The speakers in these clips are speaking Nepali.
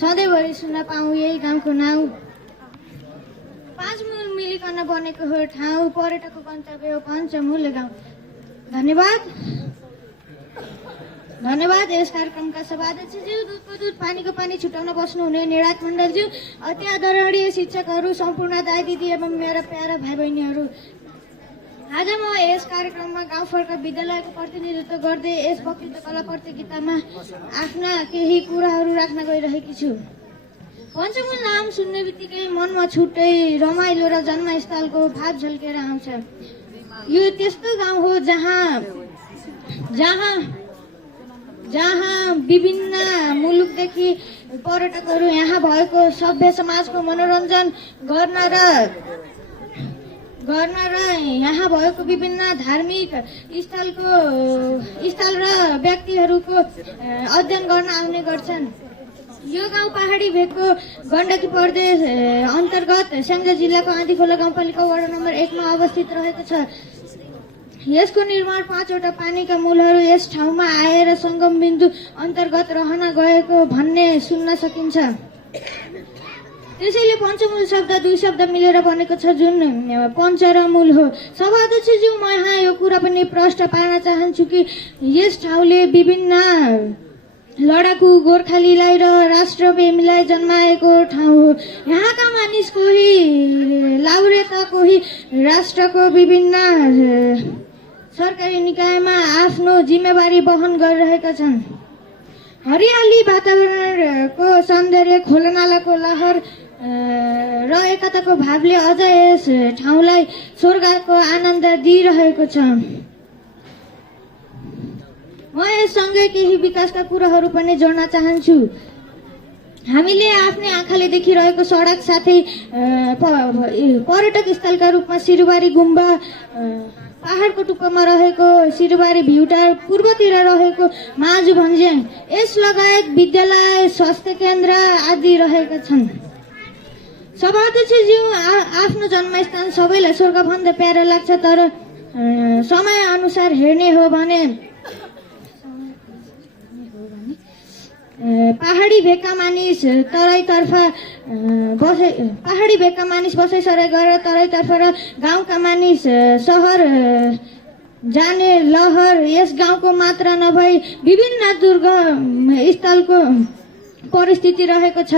सधैँभरि सुन्न पाऊँ यही गाउँको नाउँ। 5 मूल मिलिकन बनेको हो ठाउँ, पर्यटकको गन्तव्य हो पञ्चमूल गाउँ। धन्यवाद। यस कार्यक्रमका सभाध्यक्षज्यू, दुधको दुध पानीको पानी छुटाउन बस्नुहुने निर्णायक मण्डलज्यू, अति आदरणीय शिक्षकहरू, सम्पूर्ण दाइ दिदी एवं मेरा प्यारा भाइ बहिनीहरू, आज म यस कार्यक्रममा गाउँफर्क विद्यालयको प्रतिनिधित्व गर्दै यस वक्तृत्व कला प्रतियोगितामा आफ्ना केही कुराहरू राख्न गइरहेकी छु। पञ्चमूल नाम सुन्ने बित्तिकै मनमा छुट्टै रमाइलो र जन्मस्थलको भाव झल्केर आउँछ। यो त्यस्तो गाउँ हो जहाँ विभिन्न मुलुकदेखि पर्यटकहरू यहाँ भएको सभ्य समाजको मनोरञ्जन गर्न र यहाँ भएको विभिन्न धार्मिक स्थल र व्यक्तिहरूको अध्ययन गर्न आउने गर्छन्। यो गाउँ पहाडी भेगको गण्डकी प्रदेश अन्तर्गत स्याङ्जा जिल्लाको आँधीखोला गाउँपालिका वडा नम्बर 1 मा अवस्थित रहेको छ। यसको निर्माण 5 वटा पानीका मूलहरू यस ठाउँमा आएर सङ्गम बिन्दु अन्तर्गत रहन गएको भन्ने सुन्न सकिन्छ। त्यसैले पञ्चमूल शब्द 2 शब्द मिलेर बनेको छ, जुन पञ्च र मूल हो। सभाध्यक्षज्यू, म यहाँ यो कुरा पनि प्रश्न पार्न चाहन्छु कि यस ठाउँले विभिन्न लडाकु गोर्खालीलाई र राष्ट्रप्रेमीलाई जन्माएको ठाउँ हो। यहाँका मानिस कोही लाउरे त कोही राष्ट्रको विभिन्न सरकारी निकायमा आफ्नो जिम्मेवारी वहन गरिरहेका छन्। हरियाली, वातावरणको सौन्दर्य, खोलानालाको लहर र एकताको भावले अझ यस ठाउँलाई स्वर्गको आनन्द दिइरहेको छ। म यससँगै केही विकासका कुराहरू पनि जोड्न चाहन्छु। हामीले आफ्नै आँखाले देखिरहेको सडक साथै पर्यटक स्थलका रूपमा सिरुबारी गुम्बा, पहाडको टुप्पोमा रहेको सिरुबारी भ्युटार, पूर्वतिर रहेको माझु भन्ज्याङ, यस लगायत विद्यालय, स्वास्थ्य केन्द्र आदि रहेका छन्। सभाध्यक्षज्यू, आफ्नो जन्मस्थान सबैलाई स्वर्गभन्दा प्यारो लाग्छ, तर समय अनुसार हेर्ने हो भने पहाडी भेगका मानिस बसाइसराई गरेर तराईतर्फ र गाउँका मानिस सहर जाने लहर यस गाउँको मात्र नभई विभिन्न दुर्गम स्थलको परिस्थिति रहेको छ।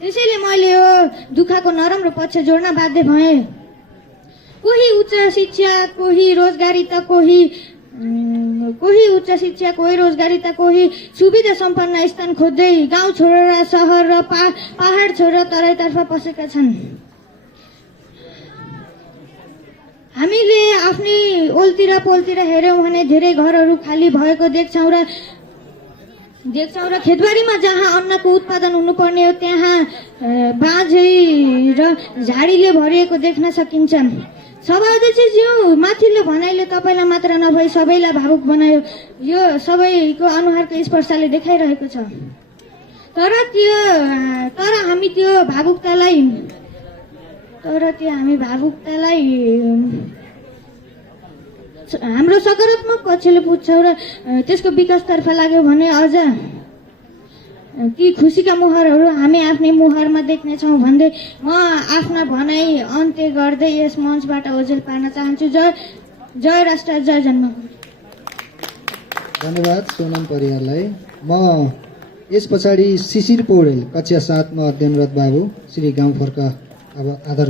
त्यसैले मैले यो दुःखको नराम्रो पक्ष जोड्न बाध्य भएँ। कोही उच्च शिक्षा, कोही रोजगारी त कोही सुविधा सम्पन्न स्थान खोज्दै गाउँ छोडेर सहर र पहाड छोडेर तराईतर्फ पसेका छन्। हामीले आफ्नै ओल्तिर पोल्तिर हेर्यौं भने धेरै घरहरू खाली भएको देख्छौं र खेतबारीमा जहाँ अन्नको उत्पादन हुनुपर्ने हो त्यहाँ बाँझै र झाडीले भरिएको देख्न सकिन्छ। सभाध्यक्षज्यू, माथिल्लो भनाइले तपाईलाई मात्र नभई सबैलाई भावुक बनायो। यो सबैको अनुहारको स्पर्शले देखाइरहेको छ। तर हामी त्यो भावुकतालाई हाम्रो सकारात्मक पक्षले बुझ्छौँ र त्यसको विकासतर्फ लाग्यो भने अझ ती खुसीका मुहारहरू हामी आफ्नै मुहारमा देख्नेछौँ भन्दै म आफ्ना भनाइ अन्त्य गर्दै यस मञ्चबाट ओझेल पार्न चाहन्छु। जय राष्ट्र, जय जन्मभूमि। धन्यवाद सोनम परियारलाई। म यस पछाडि शिशिर पौडेल, कक्षा 7 मा अध्ययनरत बाबु श्री गाउँफर्क अब आदर